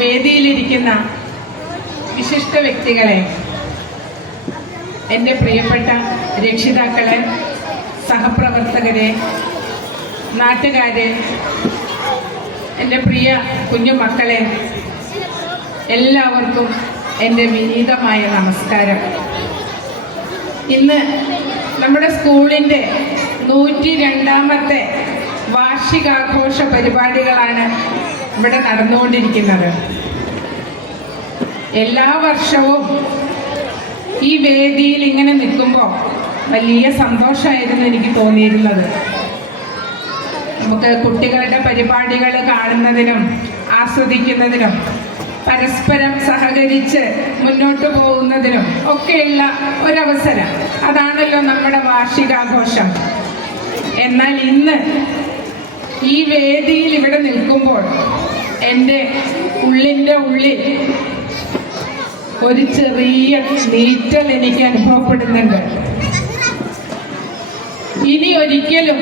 വേദിയിലിരിക്കുന്ന വിശിഷ്ട വ്യക്തികളെ, എൻ്റെ പ്രിയപ്പെട്ട രക്ഷിതാക്കളെ, സഹപ്രവർത്തകരെ, നാട്ടുകാരെ, എൻ്റെ പ്രിയ കുഞ്ഞുമക്കളെ, എല്ലാവർക്കും എൻ്റെ വിനീതമായ നമസ്കാരം. ഇന്ന് നമ്മുടെ സ്കൂളിൻ്റെ 102ാമത്തെ വാർഷികാഘോഷ പരിപാടികളാണ് ഇവിടെ നടന്നുകൊണ്ടിരിക്കുന്നത്. എല്ലാ വർഷവും ഈ വേദിയിൽ ഇങ്ങനെ നിൽക്കുമ്പോൾ വലിയ സന്തോഷമായിരുന്നു എനിക്ക് തോന്നിയിരുന്നത്. നമുക്ക് കുട്ടികളുടെ പരിപാടികൾ കാണുന്നതിനും ആസ്വദിക്കുന്നതിനും പരസ്പരം സഹകരിച്ച് മുന്നോട്ട് പോകുന്നതിനും ഒക്കെയുള്ള ഒരവസരം. അതാണല്ലോ നമ്മുടെ വാർഷികാഘോഷം. എന്നാൽ ഇന്ന് ഈ വേദിയിൽ ഇവിടെ നിൽക്കുമ്പോൾ എൻ്റെ ഉള്ളിൻ്റെ ഉള്ളിൽ ഒരു ചെറിയ നീറ്റൽ എനിക്ക് അനുഭവപ്പെടുന്നുണ്ട്. ഇനി ഒരിക്കലും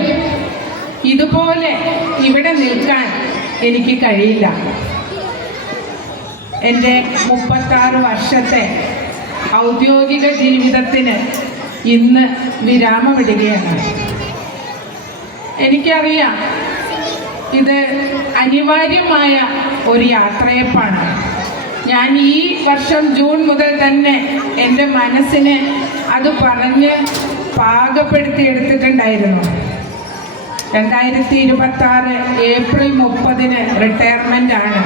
ഇതുപോലെ ഇവിടെ നിൽക്കാൻ എനിക്ക് കഴിയില്ല. എൻ്റെ 36 വർഷത്തെ ഔദ്യോഗിക ജീവിതത്തിന് ഇന്ന് വിരാമമിടുകയാണ്. എനിക്കറിയാം ഇത് അനിവാര്യമായ ഒരു യാത്രയപ്പാണ്. ഞാൻ ഈ വർഷം ജൂൺ മുതൽ തന്നെ എൻ്റെ മനസ്സിനെ അത് പറഞ്ഞ് പാകപ്പെടുത്തി എടുത്തിട്ടുണ്ടായിരുന്നു. 2026 ഏപ്രിൽ 30 റിട്ടയർമെൻ്റ് ആണ്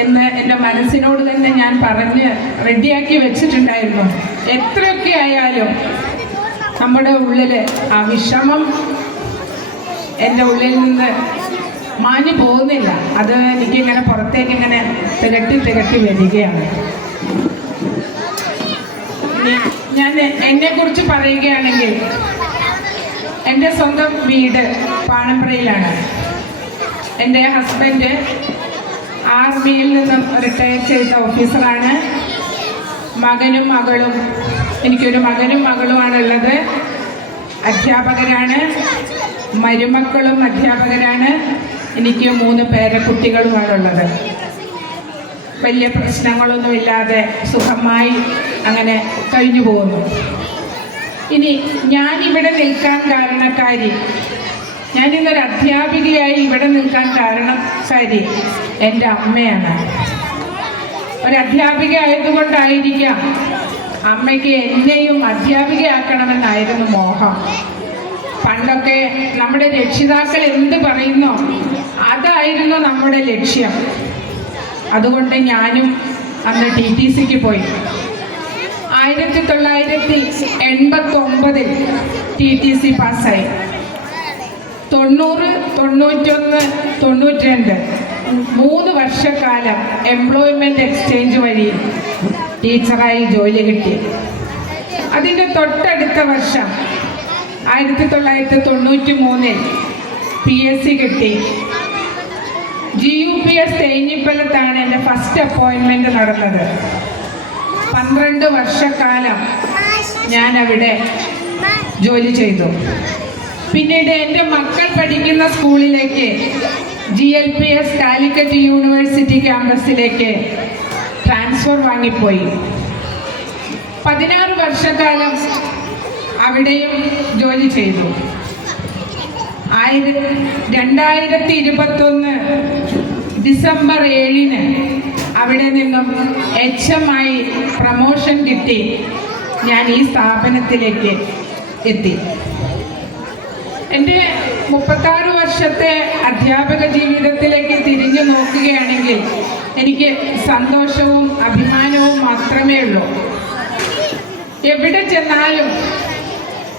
എന്ന് എൻ്റെ മനസ്സിനോട് തന്നെ ഞാൻ പറഞ്ഞ് റെഡിയാക്കി വെച്ചിട്ടുണ്ടായിരുന്നു. എത്രയൊക്കെ ആയാലും നമ്മുടെ ഉള്ളിൽ ആ വിഷമം എൻ്റെ ഉള്ളിൽ നിന്ന് മാഞ്ഞു പോകുന്നില്ല. അത് എനിക്കിങ്ങനെ പുറത്തേക്ക് ഇങ്ങനെ തികട്ടി വരികയാണ്. ഞാൻ എന്നെക്കുറിച്ച് പറയുകയാണെങ്കിൽ എൻ്റെ സ്വന്തം വീട് പാണമ്പ്രയിലാണ്. എൻ്റെ ഹസ്ബൻഡ് ആർമിയിൽ നിന്നും റിട്ടയർ ചെയ്ത ഓഫീസറാണ്. മകനും മകളും, എനിക്കൊരു മകനും മകളുമാണുള്ളത്. അധ്യാപകരാണ്. മരുമക്കളും അധ്യാപകരാണ്. എനിക്ക് 3 പേരക്കുട്ടികളുമാണുള്ളത്. വലിയ പ്രശ്നങ്ങളൊന്നുമില്ലാതെ സുഖമായി അങ്ങനെ കഴിഞ്ഞു പോകുന്നു. ഇനി ഞാനിവിടെ നിൽക്കാൻ കാരണക്കാരി, ഞാനിന്നൊരു അധ്യാപികയായി ഇവിടെ നിൽക്കാൻ കാരണക്കാരി എൻ്റെ അമ്മയാണ്. ഒരു അധ്യാപിക ആയതുകൊണ്ടായിരിക്കാം അമ്മയ്ക്ക് എന്നെയും അധ്യാപികയാക്കണമെന്നായിരുന്നു മോഹം. പണ്ടൊക്കെ നമ്മുടെ രക്ഷിതാക്കൾ എന്ത് പറയുന്നോ അതായിരുന്നു നമ്മുടെ ലക്ഷ്യം. അതുകൊണ്ട് ഞാനും അന്ന് TTCക്ക് പോയി. 1989 TTC പാസ്സായി. 90, 91, 92 3 വർഷക്കാലം എംപ്ലോയ്മെൻറ്റ് എക്സ്ചേഞ്ച് വഴി ടീച്ചറായി ജോലി കിട്ടി. അതിൻ്റെ തൊട്ടടുത്ത വർഷം 1993 PSC കിട്ടി. GUPS തേഞ്ഞിപ്പലത്താണ് എൻ്റെ ഫസ്റ്റ് അപ്പോയിൻമെൻറ്റ് നടന്നത്. 12 വർഷക്കാലം ഞാൻ അവിടെ ജോലി ചെയ്തു. പിന്നീട് എൻ്റെ മക്കൾ പഠിക്കുന്ന സ്കൂളിലേക്ക് GLPS കാലിക്കറ്റ് യൂണിവേഴ്സിറ്റി ക്യാമ്പസിലേക്ക് ട്രാൻസ്ഫർ വാങ്ങിപ്പോയി. 16 വർഷക്കാലം അവിടെയും ജോലി ചെയ്തു. 2021 ഡിസംബർ 7 അവിടെ നിന്നും HM ആയി പ്രമോഷൻ കിട്ടി. ഞാൻ ഈ സ്ഥാപനത്തിലേക്ക് എത്തി. എൻ്റെ 36 വർഷത്തെ അധ്യാപക ജീവിതത്തിലേക്ക് തിരിഞ്ഞു നോക്കുകയാണെങ്കിൽ എനിക്ക് സന്തോഷവും അഭിമാനവും മാത്രമേ ഉള്ളൂ. എവിടെ ചെന്നാലും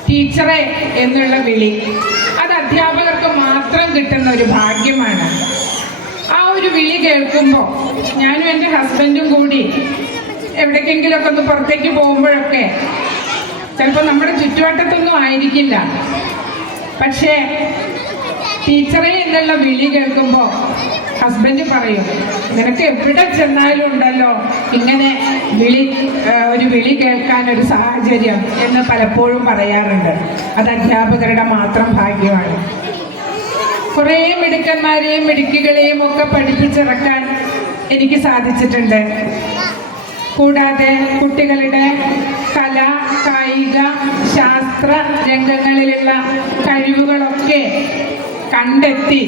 ടീച്ചറെ എന്നുള്ള വിളി, അത് അധ്യാപകർക്ക് മാത്രം കിട്ടുന്ന ഒരു ഭാഗ്യമാണ്. ആ ഒരു വിളി കേൾക്കുമ്പോൾ ഞാനും എൻ്റെ ഹസ്ബൻഡും കൂടി എവിടേക്കെങ്കിലുമൊക്കെ ഒന്ന് പുറത്തേക്ക് പോകുമ്പോഴൊക്കെ ചിലപ്പോൾ നമ്മുടെ ചുറ്റുവട്ടത്തൊന്നും ആയിരിക്കില്ല, പക്ഷേ ടീച്ചറെ എന്നുള്ള വിളി കേൾക്കുമ്പോൾ ഹസ്ബൻഡ് പറയും, നിനക്ക് എവിടെ ചെന്നാലും ഉണ്ടല്ലോ ഇങ്ങനെ ഒരു വിളി കേൾക്കാൻ ഒരു സാഹചര്യം എന്ന് പലപ്പോഴും പറയാറുണ്ട്. അത് അധ്യാപകരുടെ മാത്രം ഭാഗ്യമാണ്. കുറേ മിടുക്കന്മാരെയും മിടുക്കികളെയും ഒക്കെ പഠിപ്പിച്ചിറക്കാൻ എനിക്ക് സാധിച്ചിട്ടുണ്ട്. കൂടാതെ കുട്ടികളുടെ കല, കായിക, ശാസ്ത്ര രംഗങ്ങളിലുള്ള കഴിവുകളൊക്കെ കണ്ടെത്തി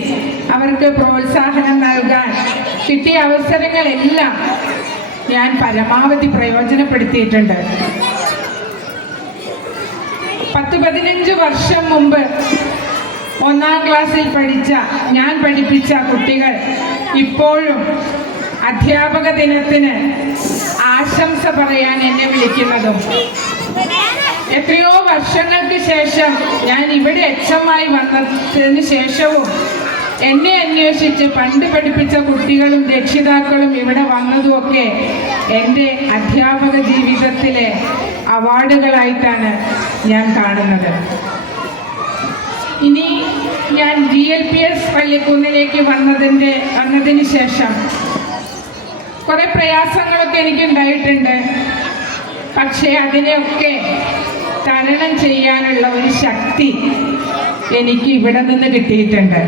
അവർക്ക് പ്രോത്സാഹനം നൽകാൻ കിട്ടിയ അവസരങ്ങളെല്ലാം ഞാൻ പരമാവധി പ്രയോജനപ്പെടുത്തിയിട്ടുണ്ട്. 10-15 വർഷം മുമ്പ് 1-ാം ക്ലാസ്സിൽ ഞാൻ പഠിപ്പിച്ച കുട്ടികൾ ഇപ്പോഴും അധ്യാപക ദിനത്തിന് ആശംസ പറയാൻ എന്നെ വിളിക്കുന്നതും, എത്രയോ വർഷങ്ങൾക്ക് ശേഷം ഞാൻ ഇവിടെ എച്ചമായി വന്നതിന് ശേഷവും എന്നെ അന്വേഷിച്ച് പണ്ട് പഠിപ്പിച്ച കുട്ടികളും രക്ഷിതാക്കളും ഇവിടെ വന്നതുമൊക്കെ എൻ്റെ അധ്യാപക ജീവിതത്തിലെ അവാർഡുകളായിട്ടാണ് ഞാൻ കാണുന്നത്. ഇനി ഞാൻ GLPS പള്ളിക്കുന്നിലേക്ക് വന്നതിന് ശേഷം കുറേ പ്രയാസങ്ങളൊക്കെ എനിക്കുണ്ടായിട്ടുണ്ട്. പക്ഷേ അതിനെയൊക്കെ തരണം ചെയ്യാനുള്ള ഒരു ശക്തി എനിക്ക് ഇവിടെ നിന്ന് കിട്ടിയിട്ടുണ്ട്.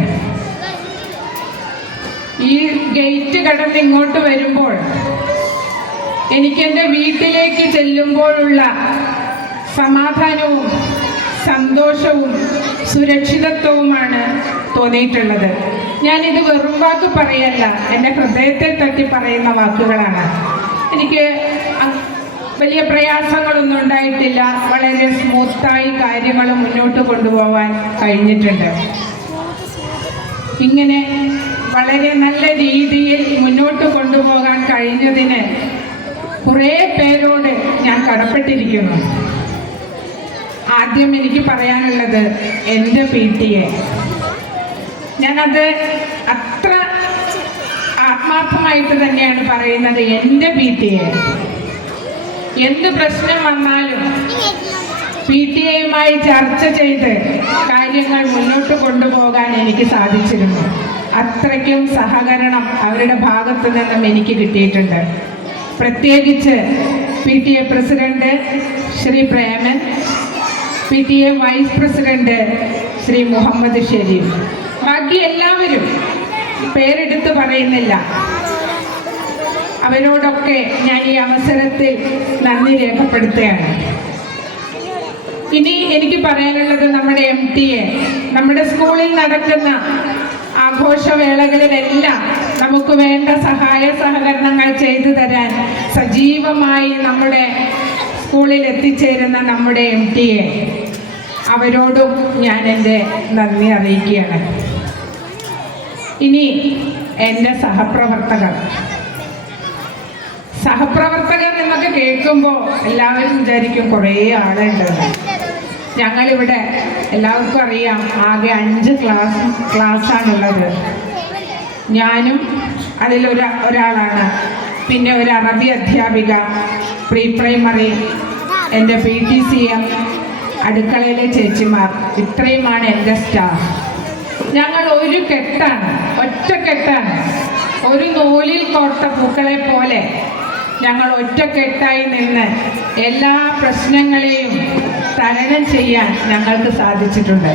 ഈ ഗേറ്റ് കടന്ന് ഇങ്ങോട്ട് വരുമ്പോൾ എനിക്ക് എൻ്റെ വീട്ടിലേക്ക് ചെല്ലുമ്പോഴുള്ള സമാധാനവും സന്തോഷവും സുരക്ഷിതത്വവുമാണ് തോന്നിയിട്ടുള്ളത്. ഞാനിത് വെറും വാക്ക് പറയല്ല, എൻ്റെ ഹൃദയത്തെ തട്ടി പറയുന്ന വാക്കുകളാണ്. എനിക്ക് വലിയ പ്രയാസങ്ങളൊന്നും ഉണ്ടായിട്ടില്ല. വളരെ സ്മൂത്തായി കാര്യങ്ങൾ മുന്നോട്ട് കൊണ്ടുപോകാൻ കഴിഞ്ഞിട്ടുണ്ട്. ഇങ്ങനെ വളരെ നല്ല രീതിയിൽ മുന്നോട്ട് കൊണ്ടുപോകാൻ കഴിഞ്ഞതിന് കുറേ പേരോട് ഞാൻ കടപ്പെട്ടിരിക്കുന്നു. ആദ്യം എനിക്ക് പറയാനുള്ളത് എൻ്റെ PTA. ഞാനത് അത്ര ആത്മാർത്ഥമായിട്ട് തന്നെയാണ് പറയുന്നത്. എൻ്റെ PTA എന്ത് പ്രശ്നം വന്നാലും PTA-യുമായി ചർച്ച ചെയ്ത് കാര്യങ്ങൾ മുന്നോട്ട് കൊണ്ടുപോകാൻ എനിക്ക് സാധിച്ചിരുന്നു. അത്രയ്ക്കും സഹകരണം അവരുടെ ഭാഗത്തു നിന്നും എനിക്ക് കിട്ടിയിട്ടുണ്ട്. പ്രത്യേകിച്ച് PTA president Shri Preman, PTA vice president Shri Muhammad Sharif, ബാക്കി എല്ലാവരും പേരെടുത്ത് പറയുന്നില്ല. അവരോടൊക്കെ ഞാൻ ഈ അവസരത്തിൽ നന്ദി രേഖപ്പെടുത്തുകയാണ്. ഇനി എനിക്ക് പറയാനുള്ളത് നമ്മുടെ MTA, നമ്മുടെ സ്കൂളിൽ നടക്കുന്ന ആഘോഷവേളകളിലെല്ലാം നമുക്ക് വേണ്ട സഹായ സഹകരണങ്ങൾ ചെയ്തു തരാൻ സജീവമായി നമ്മുടെ സ്കൂളിൽ എത്തിച്ചേരുന്ന നമ്മുടെ MTA, അവരോടും ഞാൻ എൻ്റെ നന്ദി അറിയിക്കുകയാണ്. ഇനി എൻ്റെ സഹപ്രവർത്തകർ എന്നൊക്കെ കേൾക്കുമ്പോൾ എല്ലാവരും വിചാരിക്കും കുറേ ആളുണ്ടെന്ന്. ഞങ്ങളിവിടെ എല്ലാവർക്കും അറിയാം ആകെ 5 ക്ലാസ്സാണുള്ളത്. ഞാനും ഒരാളാണ്. പിന്നെ ഒരു അറബി അധ്യാപിക, പ്രീ പ്രൈമറി, എൻ്റെ PTCM, അടുക്കളയിലെ ചേച്ചിമാർ, ഇത്രയുമാണ് എൻ്റെ സ്റ്റാഫ്. ഞങ്ങൾ ഒരു കെട്ടാണ്, ഒറ്റക്കെട്ടാണ്. ഒരു നൂലിൽ കോർത്ത പൂക്കളെ പോലെ ഞങ്ങൾ ഒറ്റക്കെട്ടായി നിന്ന് എല്ലാ പ്രശ്നങ്ങളെയും തരണം ചെയ്യാൻ ഞങ്ങൾക്ക് സാധിച്ചിട്ടുണ്ട്.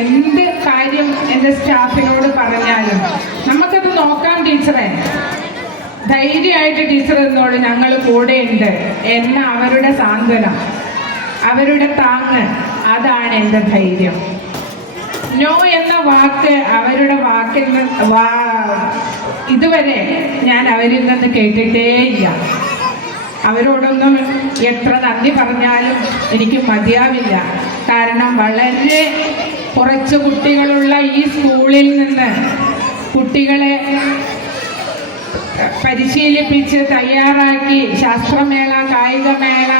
എന്ത് കാര്യം എൻ്റെ സ്റ്റാഫിനോട് പറഞ്ഞാലും നമുക്കത് നോക്കാം ടീച്ചറെ, ധൈര്യമായിട്ട് ടീച്ചർ എന്നോട് ഞങ്ങൾ കൂടെയുണ്ട് എന്ന അവരുടെ സാന്ത്വനം, അവരുടെ താങ്ങ്, അതാണ് എൻ്റെ ധൈര്യം. നോ എന്ന വാക്ക് അവരുടെ ഇതുവരെ ഞാൻ അവരിൽ നിന്ന് കേട്ടിട്ടേയില്ല. അവരോടൊന്നും എത്ര നന്ദി പറഞ്ഞാലും എനിക്ക് മതിയാവില്ല. കാരണം വളരെ കുറച്ച് കുട്ടികളുള്ള ഈ സ്കൂളിൽ നിന്ന് കുട്ടികളെ പരിശീലിപ്പിച്ച് തയ്യാറാക്കി ശാസ്ത്രമേള, കായികമേള,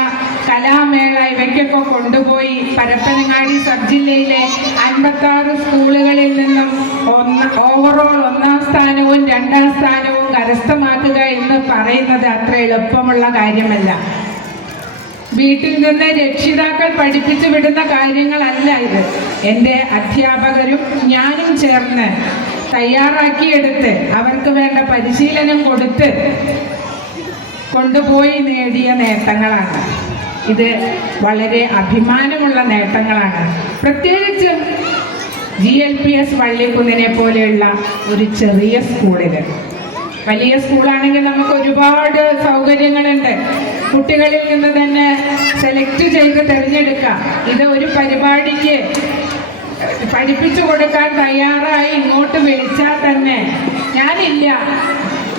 കലാമേള ഇവയ്ക്കൊക്കെ കൊണ്ടുപോയി പരപ്പനങ്ങാടി സബ് ജില്ലയിലെ 56 സ്കൂളുകളിൽ നിന്നും ഓവറോൾ 1-ാം സ്ഥാനവും 2-ാം സ്ഥാനവും കരസ്ഥമാക്കുക എന്ന് പറയുന്നത് അത്ര എളുപ്പമുള്ള കാര്യമല്ല. വീട്ടിൽ നിന്ന് രക്ഷിതാക്കൾ പഠിപ്പിച്ചു വിടുന്ന കാര്യങ്ങളല്ല ഇത്. എൻ്റെ അധ്യാപകരും ഞാനും ചേർന്ന് തയ്യാറാക്കിയെടുത്ത് അവർക്ക് വേണ്ട പരിശീലനം കൊടുത്ത് കൊണ്ടുപോയി നേടിയ നേട്ടങ്ങളാണ്. ഇത് വളരെ അഭിമാനമുള്ള നേട്ടങ്ങളാണ്. പ്രത്യേകിച്ചും GLPS വള്ളിക്കുന്നിനെ പോലെയുള്ള ഒരു ചെറിയ സ്കൂളിൽ. വലിയ സ്കൂളാണെങ്കിൽ നമുക്ക് ഒരുപാട് സൗകര്യങ്ങളുണ്ട്, കുട്ടികളിൽ നിന്ന് തന്നെ സെലക്ട് ചെയ്ത് തിരഞ്ഞെടുക്കാം. ഇത് ഒരു പരിപാടിക്ക് പഠിപ്പിച്ചു കൊടുക്കാൻ തയ്യാറായി ഇങ്ങോട്ട് വിളിച്ചാൽ തന്നെ ഞാനില്ല,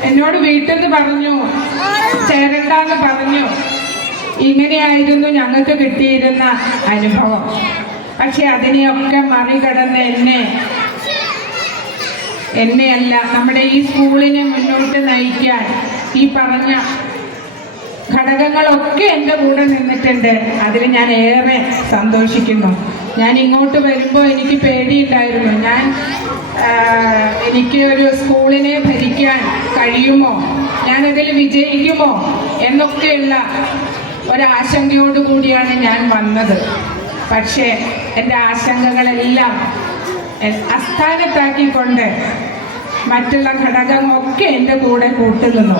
എന്നോട് വീട്ടിൽ നിന്ന് പറഞ്ഞു, ചേരണ്ടെന്ന് പറഞ്ഞു. ഇങ്ങനെയായിരുന്നു ഞങ്ങൾക്ക് കിട്ടിയിരുന്ന അനുഭവം. പക്ഷെ അതിനെയൊക്കെ മറികടന്ന് എന്നെയല്ല, നമ്മുടെ ഈ സ്കൂളിനെ മുന്നോട്ട് നയിക്കാൻ ഈ പറഞ്ഞ ഘടകങ്ങളൊക്കെ എൻ്റെ കൂടെ നിന്നിട്ടുണ്ട്. അതിൽ ഞാൻ ഏറെ സന്തോഷിക്കുന്നു. ഞാൻ ഇങ്ങോട്ട് വരുമ്പോൾ എനിക്ക് പേടിയുണ്ടായിരുന്നു, എനിക്ക് ഒരു സ്കൂളിനെ ഭരിക്കാൻ കഴിയുമോ, ഞാനതിൽ വിജയിക്കുമോ എന്നൊക്കെയുള്ള ഒരാശങ്കയോടുകൂടിയാണ് ഞാൻ വന്നത്. പക്ഷേ എൻ്റെ ആശങ്കകളെല്ലാം അസ്ഥാനത്താക്കിക്കൊണ്ട് മറ്റുള്ള ഘടകമൊക്കെ എൻ്റെ കൂടെ കൂട്ടുനിന്നു.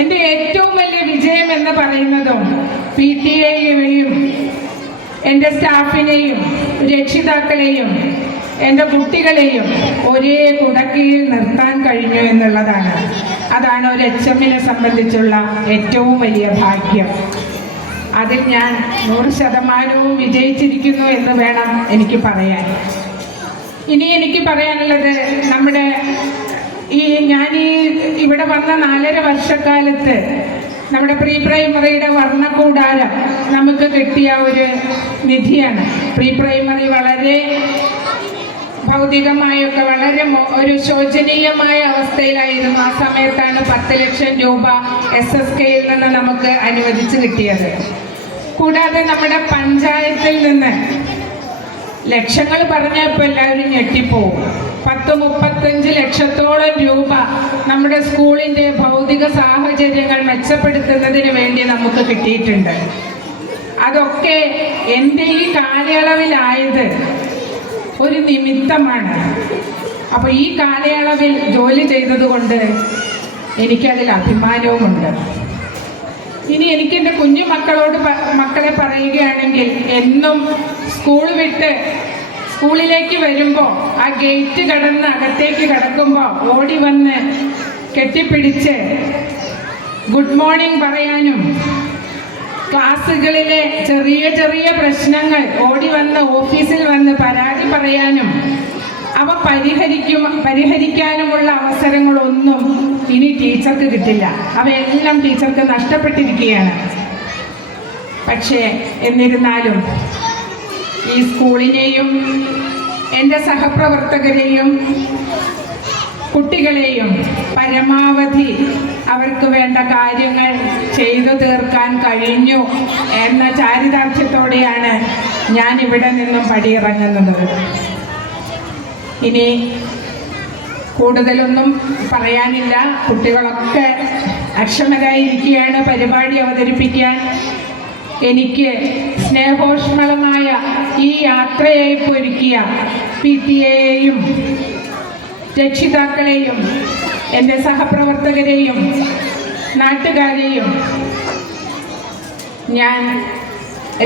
എൻ്റെ ഏറ്റവും വലിയ വിജയം എന്ന് പറയുന്നതും PTA-യെയും എൻ്റെ സ്റ്റാഫിനെയും രക്ഷിതാക്കളെയും എൻ്റെ കുട്ടികളെയും ഒരേ കുടക്കീഴിൽ നിർത്താൻ കഴിഞ്ഞു എന്നുള്ളതാണ്. അതാണ് ഒരു HM-നെ സംബന്ധിച്ചുള്ള ഏറ്റവും വലിയ ഭാഗ്യം. അതിൽ ഞാൻ 100% വിജയിച്ചിരിക്കുന്നു എന്ന് വേണം എനിക്ക് പറയാൻ. ഇനി എനിക്ക് പറയാനുള്ളത്, ഞാൻ ഇവിടെ വന്ന 4.5 വർഷക്കാലത്ത് നമ്മുടെ പ്രീ പ്രൈമറിയുടെ വർണ്ണക്കൂടാരം നമുക്ക് കിട്ടിയ ഒരു നിധിയാണ്. പ്രീ പ്രൈമറി വളരെ ഭൗതികമായൊക്കെ വളരെ ഒരു ശോചനീയമായ അവസ്ഥയിലായിരുന്നു. ആ സമയത്താണ് 10 ലക്ഷം രൂപ SSKയിൽ നിന്ന് നമുക്ക് അനുവദിച്ച് കിട്ടിയത്. കൂടാതെ നമ്മുടെ പഞ്ചായത്തിൽ നിന്ന് ലക്ഷങ്ങൾ പറഞ്ഞപ്പോൾ എല്ലാവരും ഞെട്ടിപ്പോവും. 10-35 ലക്ഷത്തോളം രൂപ നമ്മുടെ സ്കൂളിൻ്റെ ഭൗതിക സാഹചര്യങ്ങൾ മെച്ചപ്പെടുത്തുന്നതിന് വേണ്ടി നമുക്ക് കിട്ടിയിട്ടുണ്ട്. അതൊക്കെ എൻ്റെ ഈ കാലയളവിലായത് ഒരു നിമിത്തമാണ്. അപ്പോൾ ഈ കാലയളവിൽ ജോലി ചെയ്തതുകൊണ്ട് എനിക്കതിൽ അഭിമാനവുമുണ്ട്. ഇനി എനിക്ക് എൻ്റെ കുഞ്ഞു മക്കളെ പറയുകയാണെങ്കിൽ, എന്നും സ്കൂൾ വിട്ട് സ്കൂളിലേക്ക് വരുമ്പോൾ ആ ഗേറ്റ് കടന്ന് അകത്തേക്ക് കടക്കുമ്പോൾ ഓടി വന്ന് കെട്ടിപ്പിടിച്ച് ഗുഡ് മോർണിംഗ് പറയാനും, ക്ലാസ്സുകളിലെ ചെറിയ ചെറിയ പ്രശ്നങ്ങൾ ഓടി വന്ന് ഓഫീസിൽ വന്ന് പരാതി പറയാനും അവ പരിഹരിക്കാനുമുള്ള അവസരങ്ങളൊന്നും ഇനി ടീച്ചർക്ക് കിട്ടില്ല. അവയെല്ലാം ടീച്ചർക്ക് നഷ്ടപ്പെട്ടിരിക്കുകയാണ്. പക്ഷേ എന്നിരുന്നാലും ഈ സ്കൂളിനെയും എൻ്റെ സഹപ്രവർത്തകരെയും കുട്ടികളെയും പരമാവധി അവർക്ക് വേണ്ട കാര്യങ്ങൾ ചെയ്തു തീർക്കാൻ കഴിഞ്ഞു എന്ന ചാരിതാർത്ഥ്യത്തോടെയാണ് ഞാൻ ഇവിടെ നിന്നും പടിയിറങ്ങുന്നത്. ഇനി കൂടുതലൊന്നും പറയാനില്ല. കുട്ടികളൊക്കെ അക്ഷമരായിരിക്കുകയാണ് പരിപാടി അവതരിപ്പിക്കാൻ. എനിക്ക് സ്നേഹോഷ്മളമായ ഈ യാത്രയയപ്പ് ഒരുക്കിയ PTA-യെയും രക്ഷിതാക്കളെയും എൻ്റെ സഹപ്രവർത്തകരെയും നാട്ടുകാരെയും ഞാൻ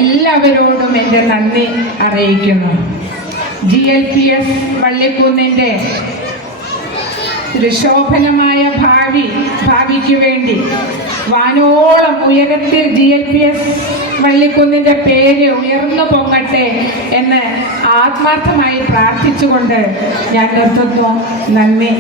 എല്ലാവരോടും എൻ്റെ നന്ദി അറിയിക്കുന്നു. GLPS വള്ളിക്കുന്നിൻ്റെ ഒരു ശോഭനമായ ഭാവിക്ക് വേണ്ടി വാനോളം ഉയരത്തിൽ GLPS വള്ളിക്കുന്നിൻ്റെ പേര് ഉയർന്നു പൊങ്ങട്ടെ എന്ന് ആത്മാർത്ഥമായി പ്രാർത്ഥിച്ചുകൊണ്ട് ഞാൻ നിർത്തുന്നു. നന്ദി.